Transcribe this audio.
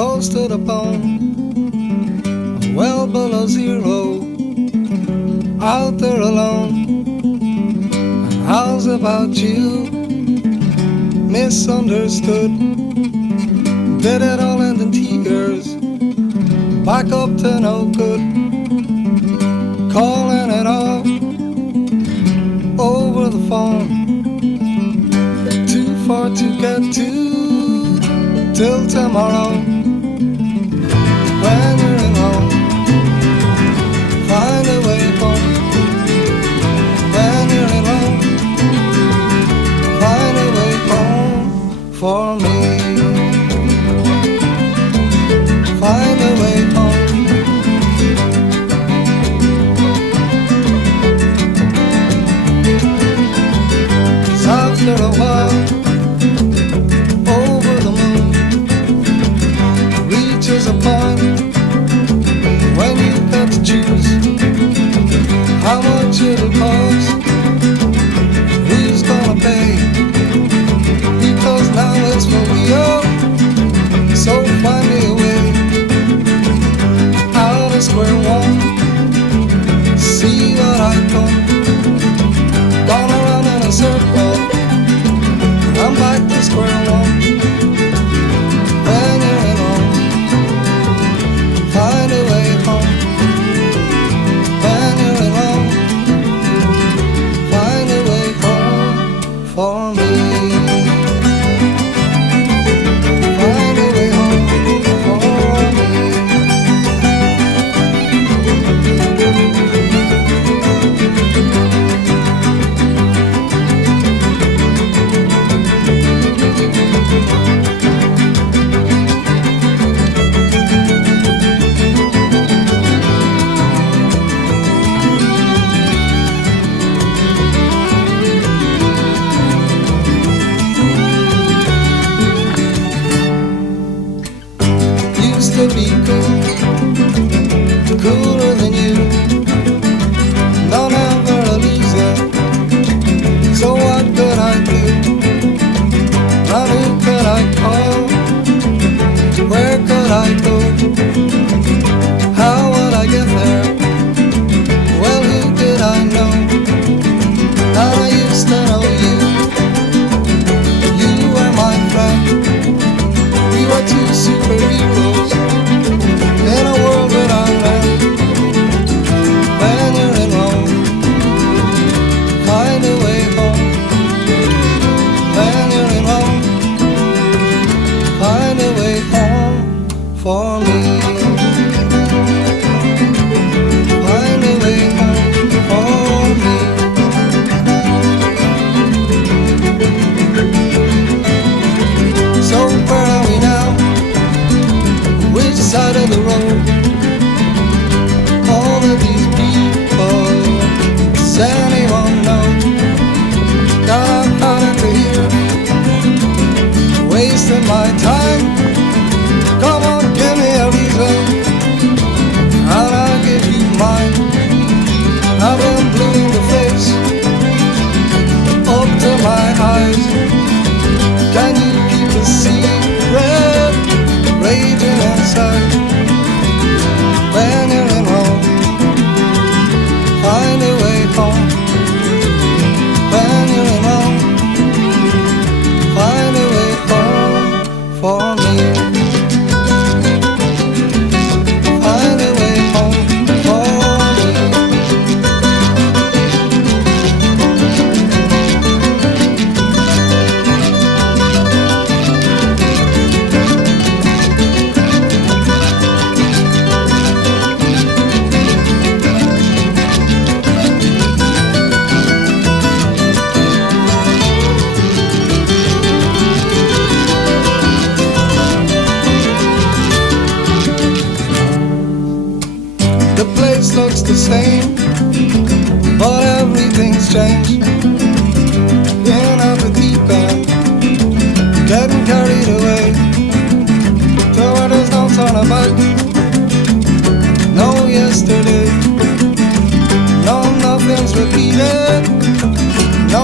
close to the bone, well below zero, out there alone. And how's about you? Misunderstood, did it all end in tears, back up to no good, calling it off over the phone. Too far to get to till tomorrow. When you're in home, find a way home. When you're in home, find a way home for me. Find a way home. 'Cause after a while, over the moon reaches a point when you got to choose how much it'll cost, who's gonna pay, because now it's for real. So find me a way out of square one, see what I've done, gone around in a circle, I'm back to square one. When you're in home, find a way home. When you're in home, find a way home for me. Find a way home for me. Used to be cool, cooler than you, none ever a loser. So what could I do? And who could I call? Where could I go? How would I get there? Well, who did I know? And I used to know you. You were my friend. We were two superheroes in a world without end. When you're in Rome, find a way home. When you're in Rome, find a way home for me. Find a way home for me. So where are we now? Which side of the road? All of these people, does anyone know? Now I'm out to here, wasting my time. Come on, give me a reason, and I'll give you mine. I've been blue in the face, up to my eyes. Can you keep a secret raging inside? When you're in home, find a way home. When you're in home, find a way home for me. Find a way home for me. The place looks the same, but everything's changed. In at the deep end, getting carried away to where there's no turning back. No yesterday, no nothing's repeated, no